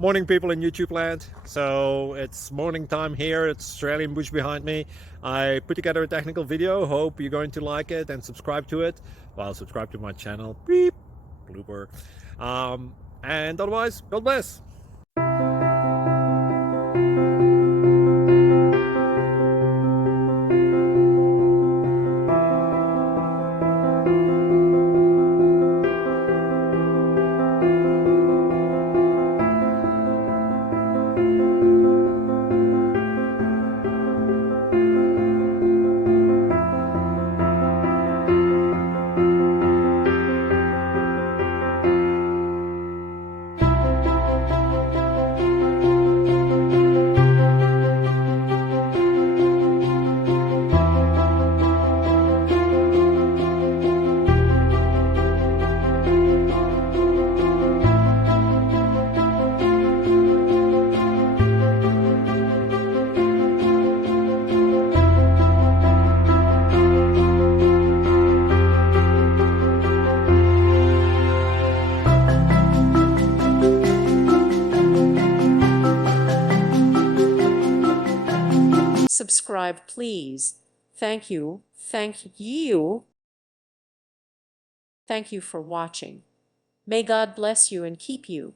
Morning, people in YouTube land. So it's morning time here. It's Australian bush behind me. I put together a technical video. Hope you're going to like it and subscribe to it. Well, subscribe to my channel. Beep, blooper. And otherwise, God bless. Subscribe, please. Thank you. Thank you. Thank you for watching. May God bless you and keep you.